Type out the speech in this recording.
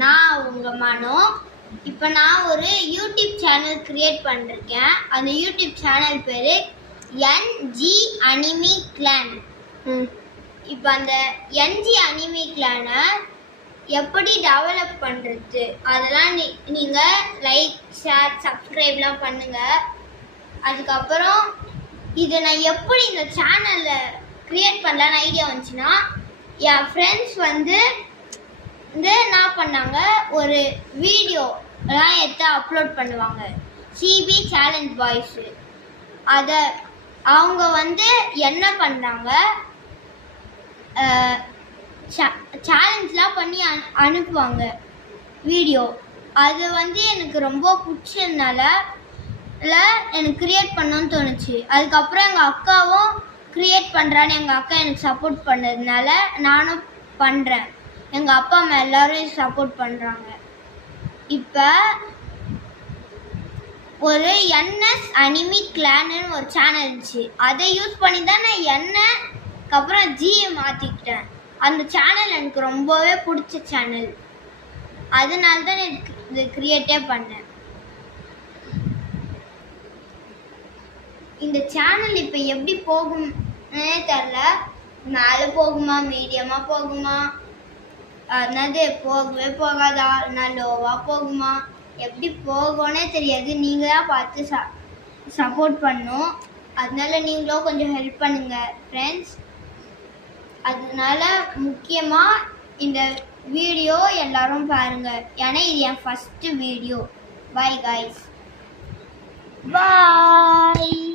நான் உங்க மனோ. இப்போ நான் ஒரு யூடியூப் சேனல் கிரியேட் பண்ணிருக்கேன். அந்த யூடியூப் சேனல் பேரு என்ஜி அனிமி கிளான். இப்போ அந்த என்ஜி அனிமி கிளானை எப்படி டெவலப் பண்ணுறது அதெல்லாம் நீங்கள் லைக் ஷேர் சப்ஸ்கிரைப்லாம் பண்ணுங்கள். அதுக்கப்புறம் இதை நான் எப்படி இந்த சேனலில் க்ரியேட் பண்ணலான்னு ஐடியா வந்துச்சுன்னா, என் ஃப்ரெண்ட்ஸ் வந்து என்ன பண்ணாங்க, ஒரு வீடியோலாம் எடுத்து அப்லோட் பண்ணுவாங்க, சிபி சேலஞ்ச் பாய்ஸு. அதை அவங்க வந்து என்ன பண்ணாங்க, சேலஞ்ச்லாம் பண்ணி அனுப்புவாங்க வீடியோ. அது வந்து எனக்கு ரொம்ப பிடிச்சதுனால எனக்கு க்ரியேட் பண்ணணும்னு தோணுச்சு. அதுக்கப்புறம் எங்கள் அக்காவும் க்ரியேட் பண்ணுறான்னு எங்கள் அக்கா எனக்கு சப்போர்ட் பண்ணதுனால நானும் பண்ணுறேன். எங்கள் அப்பா அம்மா எல்லோரும் சப்போர்ட் பண்ணுறாங்க. இப்போ ஒரு என்எஸ் அனிமி கிளான்னு ஒரு சேனல் இருந்துச்சு. அதை யூஸ் பண்ணி தான் நான் என்னக்கப்புறம் ஜியை மாற்றிக்கிட்டேன். அந்த சேனல் எனக்கு ரொம்பவே பிடிச்ச சேனல். அதனால தான் எனக்கு இது க்ரியேட்டே பண்ணேன். இந்த சேனல் இப்போ எப்படி போகும்னே தெரில. மேலே போகுமா, மீடியமாக போகுமா, அதனால போகவே போகாதா, நான் லோவாக போகுமா, எப்படி போகும்னே தெரியாது. நீங்கள் தான் பார்த்து சப்போர்ட் பண்ணணும். அதனால நீங்களும் கொஞ்சம் ஹெல்ப் பண்ணுங்கள் ஃப்ரெண்ட்ஸ். அதனால முக்கியமாக இந்த வீடியோ எல்லாரும் பாருங்கள், ஏன்னா இது என் ஃபஸ்ட்டு வீடியோ. பாய் கைஸ், பாய்.